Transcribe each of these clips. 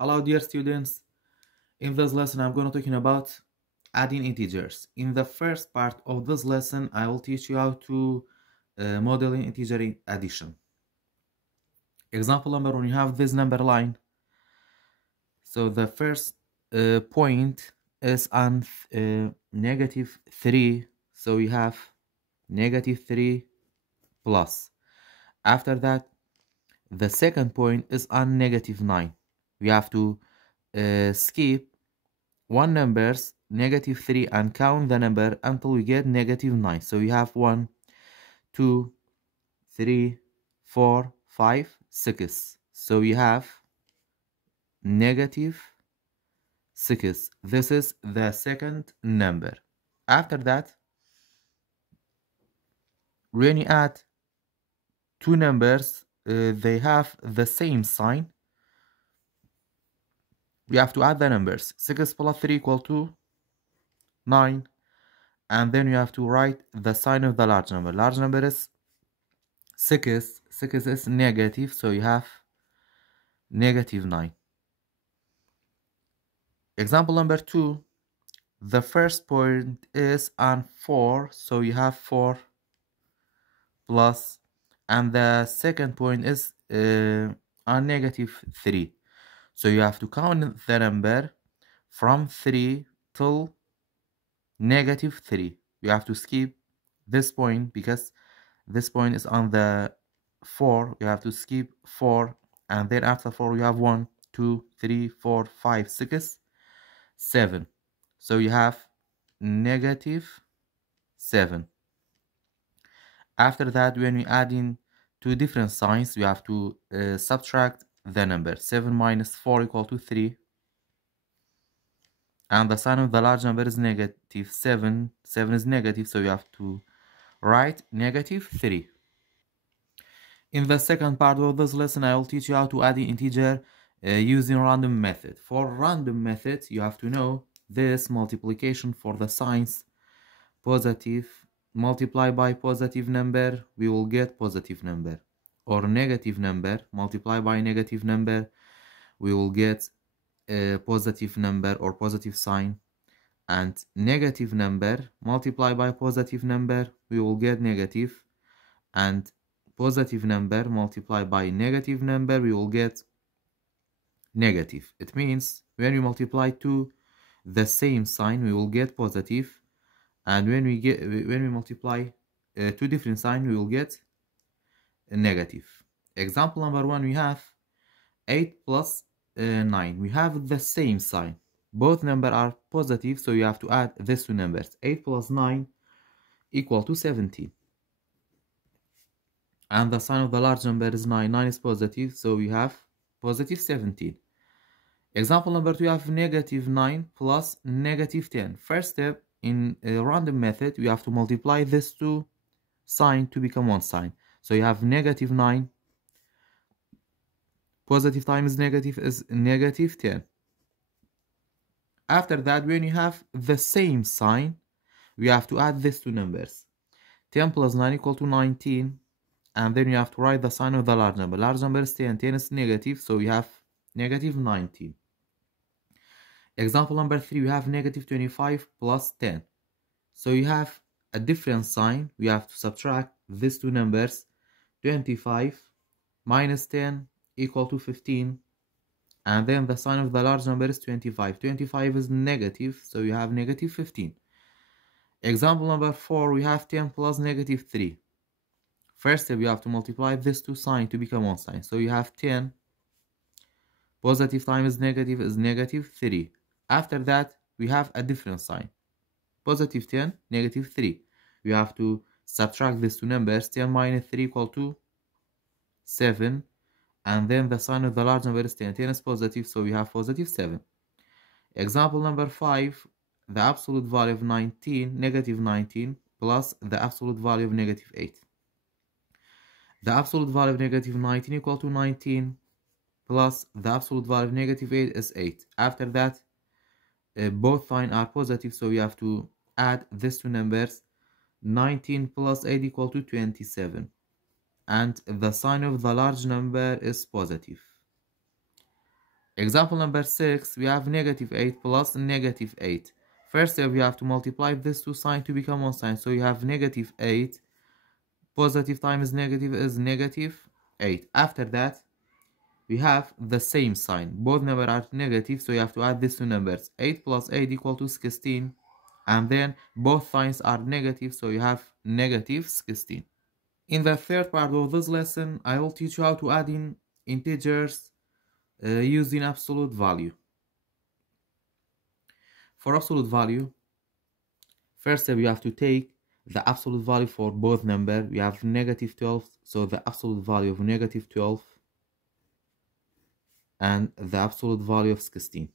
Hello dear students, in this lesson I'm going to talking about adding integers. In the first part of this lesson I will teach you how to model in integer addition. Example number one, you have this number line. So the first point is on -3, so we have -3 plus. After that the second point is on -9. We have to skip one numbers -3 and count the number until we get -9. So we have 1, 2, 3, 4, 5, 6. So we have -6. This is the second number. After that, when you add two numbers, they have the same sign. We have to add the numbers. 6 plus 3 equal to 9. And then you have to write the sign of the large number. Large number is 6. 6 is negative, so you have -9. Example number 2, the first point is on 4, so you have 4 plus, and the second point is on -3. So you have to count the number from 3 till -3. You have to skip this point because this point is on the 4. You have to skip 4, and then after 4 you have 1, 2, 3, 4, 5, 6, 7. So you have -7. After that, when we add in two different signs, we have to subtract the number. 7 minus 4 equal to 3. And the sign of the large number is -7. 7 is negative, so you have to write -3. In the second part of this lesson, I will teach you how to add an integer using random method. For random method, you have to know this multiplication for the signs. Positive multiply by positive number, we will get positive number. Or negative number multiply by negative number, we will get a positive number or positive sign. And negative number multiply by positive number, we will get negative. And positive number multiplied by negative number, we will get negative. It means when we multiply two the same sign, we will get positive, and when we multiply two different signs, we will get a negative. Example number 1, we have 8 plus 9. We have the same sign. Both numbers are positive, so you have to add these two numbers. 8 plus 9 equal to 17. And the sign of the large number is 9. 9 is positive, so we have positive 17. Example number 2, we have -9 plus -10. First step in a random method, we have to multiply these two signs to become one sign. So you have -9, positive times negative is -10. After that, when you have the same sign, we have to add these two numbers. 10 plus 9 equal to 19. And then you have to write the sign of the large number. Large number is 10. 10 is negative, so we have -19. Example number 3, we have -25 plus 10. So you have a different sign. We have to subtract these two numbers. 25 minus 10 equal to 15. And then the sign of the large number is 25. 25 is negative, so you have -15. Example number 4, we have 10 plus -3. First step, you have to multiply these two signs to become one sign. So you have 10 positive times negative is -3. After that, we have a different sign. Positive 10, -3. We have to subtract these two numbers. 10 minus 3 equal to 7. And then the sign of the large number is 10. 10 is positive, so we have positive 7. Example number 5, the absolute value of -19 plus the absolute value of -8. The absolute value of -19 equal to 19 plus the absolute value of -8 is 8. After that, both signs are positive, so we have to add these two numbers. 19 plus 8 equal to 27. And the sign of the large number is positive. Example number 6, we have negative 8 plus negative 8. First step, you have to multiply this two signs to become one sign. So you have negative 8, positive times negative is negative 8. After that, we have the same sign. Both numbers are negative, so you have to add these two numbers. 8 plus 8 equal to 16. And then both signs are negative, so you have negative 16. In the third part of this lesson, I will teach you how to add in integers using absolute value. For absolute value, first step, you have to take the absolute value for both numbers. We have negative 12, so the absolute value of negative 12 and the absolute value of 16.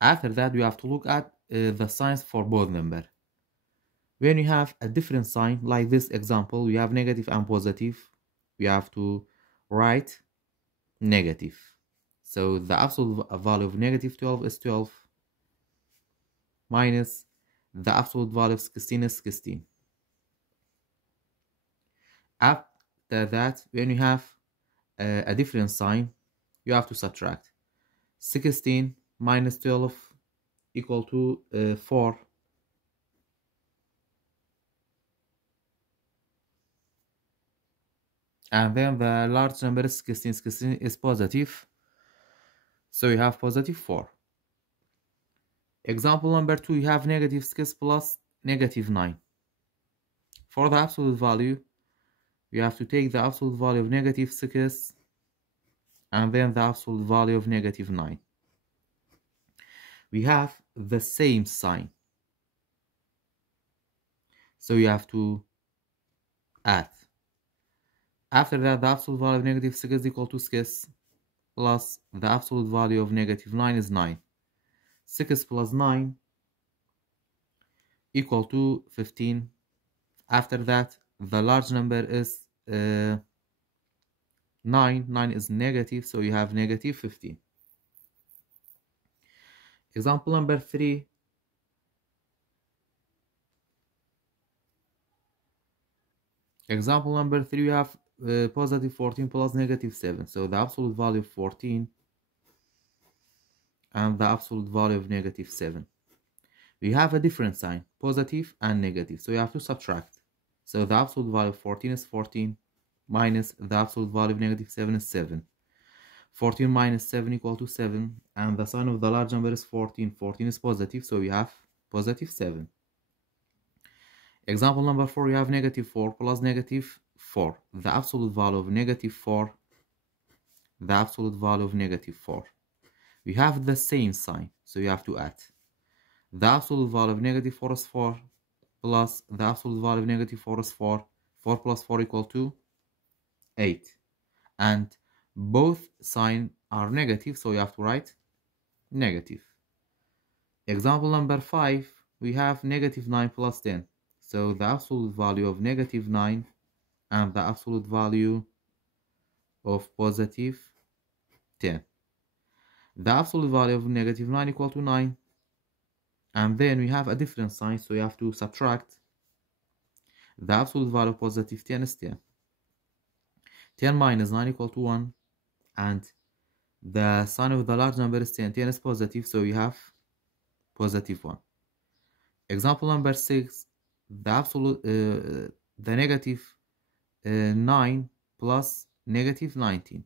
After that, we have to look at the signs for both numbers. When you have a different sign, like this example, we have negative and positive, we have to write negative. So the absolute value of negative 12 is 12 minus the absolute value of 16 is 16. After that, when you have a different sign, you have to subtract. 16 minus 12 equal to 4. And then the large number is 16. 16 is positive, so you have positive 4. Example number 2, you have negative 6 plus negative 9. For the absolute value, you have to take the absolute value of negative 6 and then the absolute value of negative 9. We have the same sign, so you have to add. After that, the absolute value of negative 6 is equal to 6 plus the absolute value of negative 9 is 9. 6 plus 9 equal to 15. After that, the large number is 9. 9 is negative, so you have negative 15. Example number 3. Example number 3, we have positive 14 plus negative 7. So the absolute value of 14 and the absolute value of negative 7. We have a different sign, positive and negative, so you have to subtract. So the absolute value of 14 is 14 minus the absolute value of negative 7 is 7. 14 minus 7 equal to 7, and the sign of the large number is 14. 14 is positive, so we have positive 7. Example number 4, we have negative 4 plus negative 4. The absolute value of negative 4, the absolute value of negative 4. We have the same sign, so you have to add. The absolute value of negative 4 is 4 plus the absolute value of negative 4 is 4. 4 plus 4 equal to 8. And both signs are negative, so you have to write negative. Example number 5, we have negative 9 plus 10. So the absolute value of negative 9 and the absolute value of positive 10. The absolute value of negative 9 equal to 9. And then we have a different sign, so you have to subtract. The absolute value of positive 10 is 10. 10 minus 9 equal to 1. And the sign of the large number is 10. 10 is positive, so you have positive 1. Example number 6, the absolute, the negative 9 plus negative 19.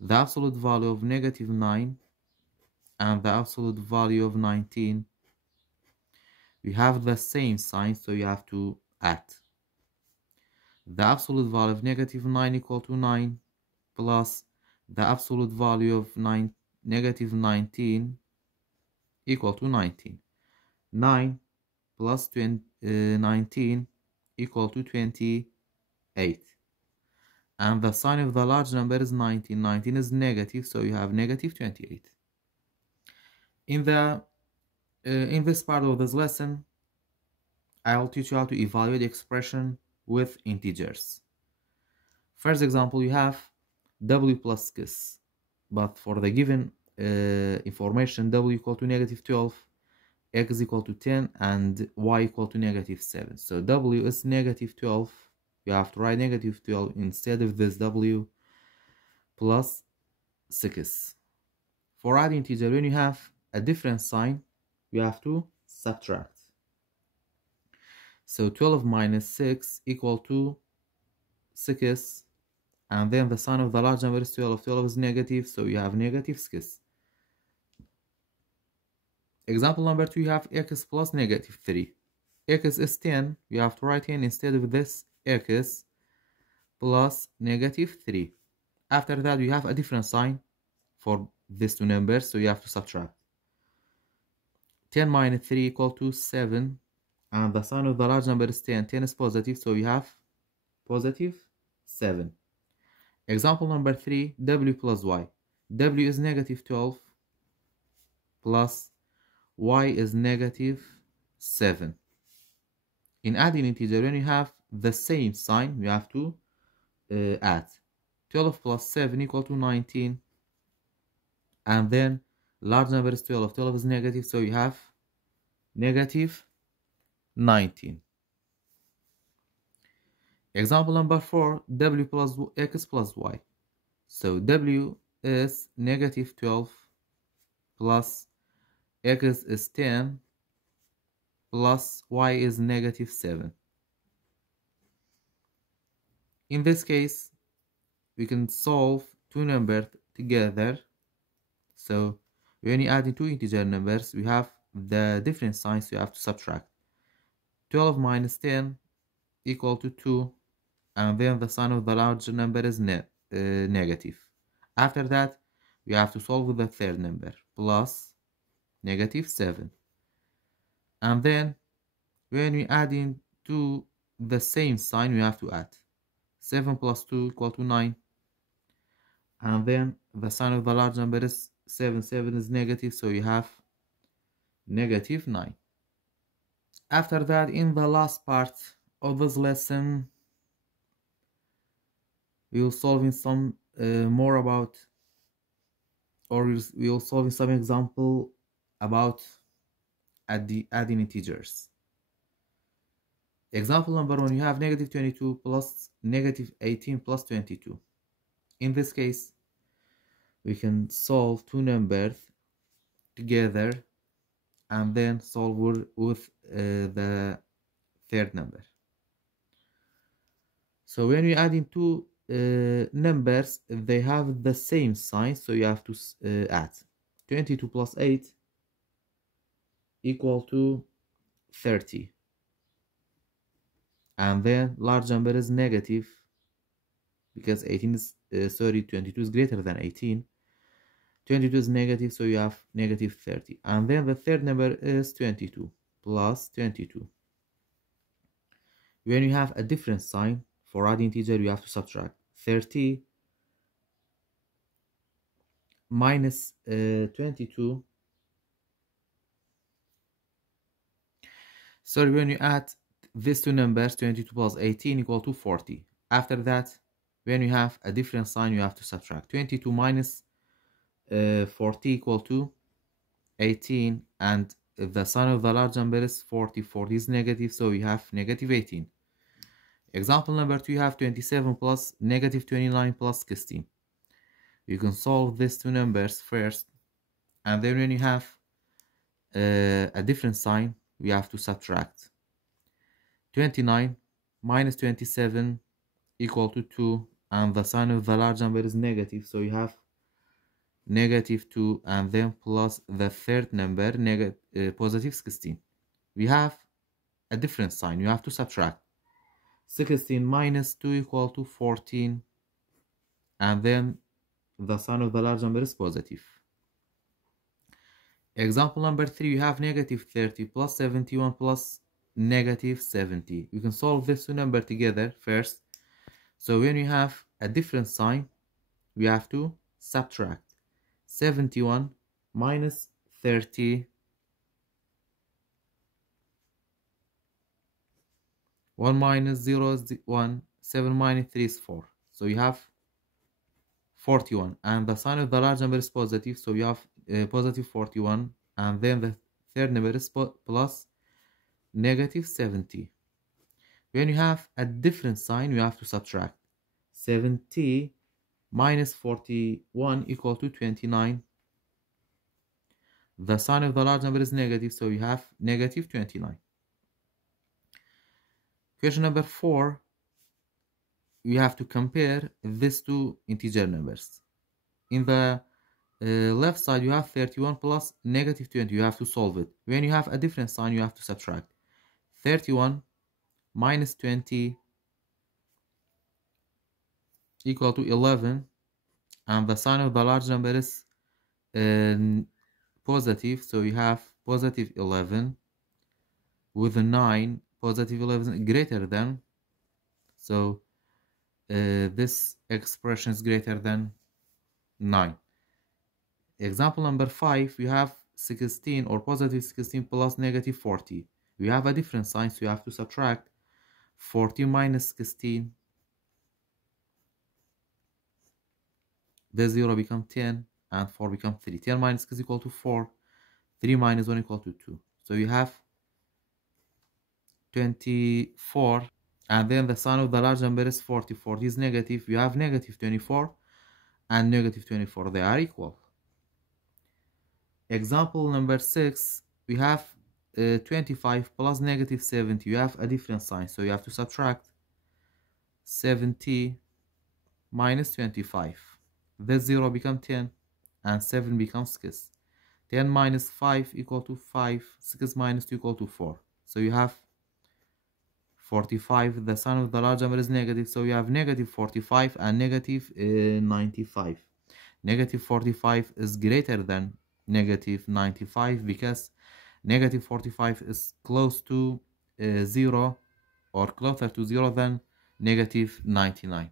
The absolute value of negative 9 and the absolute value of 19, we have the same sign, so you have to add. The absolute value of negative 9 equal to 9 plus the absolute value of negative 19 equal to 19. 9 plus 19 equal to 28. And the sign of the large number is 19. 19 is negative, so you have negative 28. In this part of this lesson, I will teach you how to evaluate the expression with integers. First example, you have w plus 6, but for the given information, w equal to negative 12, x equal to 10, and y equal to negative 7. So w is negative 12. You have to write negative 12 instead of this w. plus 6. For adding integer, when you have a different sign, you have to subtract. So 12 minus 6 equal to 6, and then the sign of the large number is 12. 12 is negative, so you have negative 6. Example number 2, you have x plus negative 3. X is 10, you have to write in instead of this x plus negative 3. After that, you have a different sign for these two numbers, so you have to subtract. 10 minus 3 equal to 7, and the sign of the large number is 10. 10 is positive, so you have positive 7. Example number 3, w plus y. W is negative 12 plus y is negative 7. In adding integer, when you have the same sign, you have to add. 12 plus 7 equal to 19. And then large number is 12. 12 is negative, so you have negative 19. Example number 4, w plus x plus y. So w is negative 12 plus x is 10 plus y is negative 7. In this case, we can solve two numbers together. So when you add in two integer numbers, we have the different signs, so you have to subtract. 12 minus 10 equal to 2, and then the sign of the larger number is negative. After that, we have to solve with the third number, plus negative 7. And then when we add in to the same sign, we have to add. 7 plus 2 equal to 9. And then the sign of the large number is 7. 7 is negative, so you have negative 9. After that, in the last part of this lesson, we will solving some more about, or we will solving some example about adding integers. Example number 1, you have negative 22 plus negative 18 plus 22. In this case, we can solve two numbers together and then solve with the third number. So when we add in two numbers, they have the same sign, so you have to add. 22 plus 8 equal to 30. And then large number is negative, because 22 is greater than 18. 22 is negative, so you have negative 30. And then the third number is 22 plus 22. When you have a different sign for adding integer, you have to subtract. 30 minus 22. So when you add these two numbers, 22 plus 18 equal to 40. After that, when you have a different sign, you have to subtract. 22 minus 40 equal to 18, and the sign of the large number is 40. 40 is negative, so you have negative 18. Example number 2, you have 27 plus negative 29 plus 16. You can solve these two numbers first, and then when you have a different sign, we have to subtract. 29 minus 27 equal to 2, and the sign of the large number is negative, so you have negative 2, and then plus the third number, positive 16. We have a different sign, you have to subtract. 16 minus 2 equal to 14, and then the sign of the large number is positive. Example number 3, you have negative 30 plus 71 plus negative 70. You can solve this two numbers together first. So when you have a different sign, we have to subtract. 71 minus 30. 1 minus 0 is 1. 7 minus 3 is 4. So you have 41. And the sign of the large number is positive, so you have positive 41. And then the third number is plus negative 70. When you have a different sign, you have to subtract. 70 minus 41 equal to 29. The sign of the large number is negative, so we have negative 29. Question number 4, we have to compare these two integer numbers. In the left side, you have 31 plus negative 20. You have to solve it. When you have a different sign, you have to subtract. 31 minus 20 equal to 11. And the sign of the large number is positive, so you have positive 11 with a 9. Positive 11 greater than, so this expression is greater than 9. Example number 5, we have 16 or positive 16 plus negative 40. We have a different sign, so you have to subtract. 40 minus 16, the 0 become 10 and 4 become 3. 10 minus 6 is equal to 4. 3 minus 1 equal to 2. So you have 24, and then the sign of the large number is 40. 40 is negative. You have negative 24 and negative 24. They are equal. Example number 6, we have 25 plus negative 70. You have a different sign, so you have to subtract. 70 minus 25. The 0 becomes 10 and 7 becomes 6. 10 minus 5 equal to 5. 6 minus 2 equal to 4. So you have 45. The sign of the large number is negative, so you have negative 45 and negative 95. Negative 45 is greater than negative 95 because negative 45 is close to 0 or closer to 0 than negative 99.